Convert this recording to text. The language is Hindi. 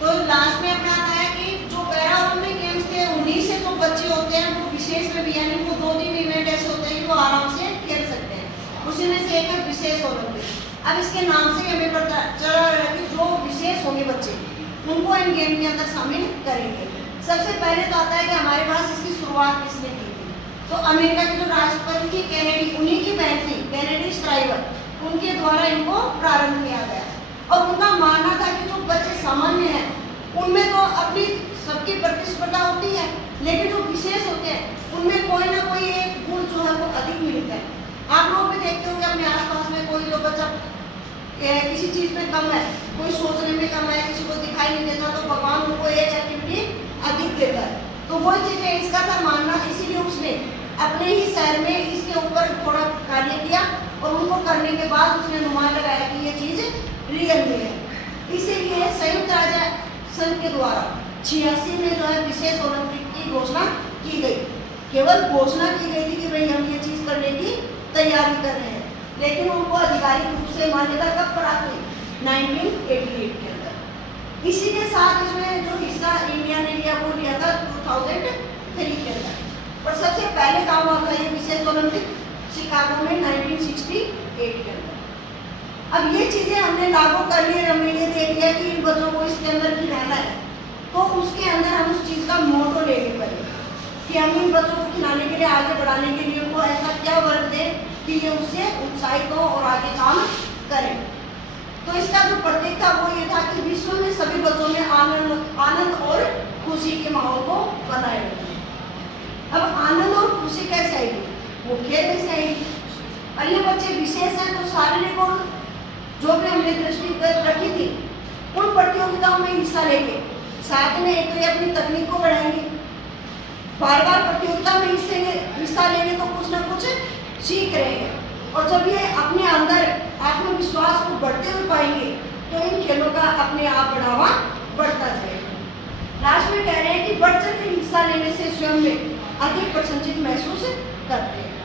तो लास्ट में अपना आता है कि जो पैरा ओलंपिक गेम्स थे उन्हीं से जो बच्चे होते हैं वो विशेष में भी, यानी वो 2-3 इवेंट ऐसे होते हैं कि वो आराम से खेल सकते हैं। उसी में से एक है विशेष ओलंपिक। अब इसके नाम से हमें पता चला रहा है कि जो विशेष होंगे बच्चे उनको इन गेम के अंदर शामिल करेंगे। सबसे पहले तो आता है कि हमारे पास इसकी शुरुआत किसने की थी। तो अमेरिका की जो राष्ट्रपति थी कैनेडी, उन्हीं की बहन थी कैनेडी स्ट्राइवर, उनके द्वारा इनको प्रारंभ किया गया। और उनका मानना था कि जो बच्चे सामान्य हैं उनमें तो अपनी सबकी प्रतिस्पर्धा होती है, लेकिन जो विशेष होते हैं उनमें कोई ना कोई एक गुण जो है वो अधिक मिलता है। आप लोग भी देखते होंगे अपने आसपास में कोई जो बच्चा किसी चीज में कम है, कोई सोचने में कम है, किसी को दिखाई नहीं देता, तो भगवान उनको एक एक्टिविटी अधिक देता है। तो वो चीज है, इसका था मानना, इसीलिए उसने अपने ही शहर में इसके ऊपर थोड़ा कार्य किया और उनको करने के बाद उसने अनुमान लगाया कि ये चीज रियल में है। इसीलिए संयुक्त राज्य संघ के द्वारा 86 में जो है विशेष ओलंपिक की घोषणा की गई। केवल घोषणा की गई थी कि भाई हम ये चीज करने की तैयारी कर रहे हैं, लेकिन उनको आधिकारिक रूप से मान्यता कब प्राप्त हुई? 1988 के अंदर। इसी के साथ इसमें जो हिस्सा इंडिया ने लिया वो लिया था 2003 के अंदर। और सबसे पहले कहाँ हुआ था ये विशेष ओलंपिक? शिकागो में 1968 के अंदर। अब ये चीजें हमने लागू कर ली, हमने ये देख लिया कि इन बच्चों को इसके अंदर की रहना है, तो उसके अंदर हम उस चीज का मोटो लेने पड़े कि हम इन बच्चों को खिलाने के लिए, आगे बढ़ाने के लिए उनको ऐसा क्या वर्क दें कि ये उससे उत्साहित हो और आगे काम करें। तो इसका जो प्रतीक था वो ये था कि विश्व में सभी बच्चों में आनंद और खुशी के माहौल को बनाए रखें। अब आनंद और खुशी कैसे आएगी? वो खेल में से आएगी। और ये बच्चे विशेष हैं तो शारीरिक और जो भी हमने दृष्टिगत रखी थी उन प्रतियोगिताओं में हिस्सा लेंगे, साथ में एक तो ये अपनी तकनीक को बढ़ाएंगे, बार बार प्रतियोगिता में हिस्सा लेंगे तो कुछ ना कुछ सीख रहे हैं। और जब ये अपने अंदर आत्मविश्वास को बढ़ते हुए पाएंगे तो इन खेलों का अपने आप बढ़ावा बढ़ता जाएगा। लास्ट में कह रहे हैं कि बढ़ चढ़ के हिस्सा लेने से स्वयं में अधिक प्रसन्नचित महसूस करते हैं।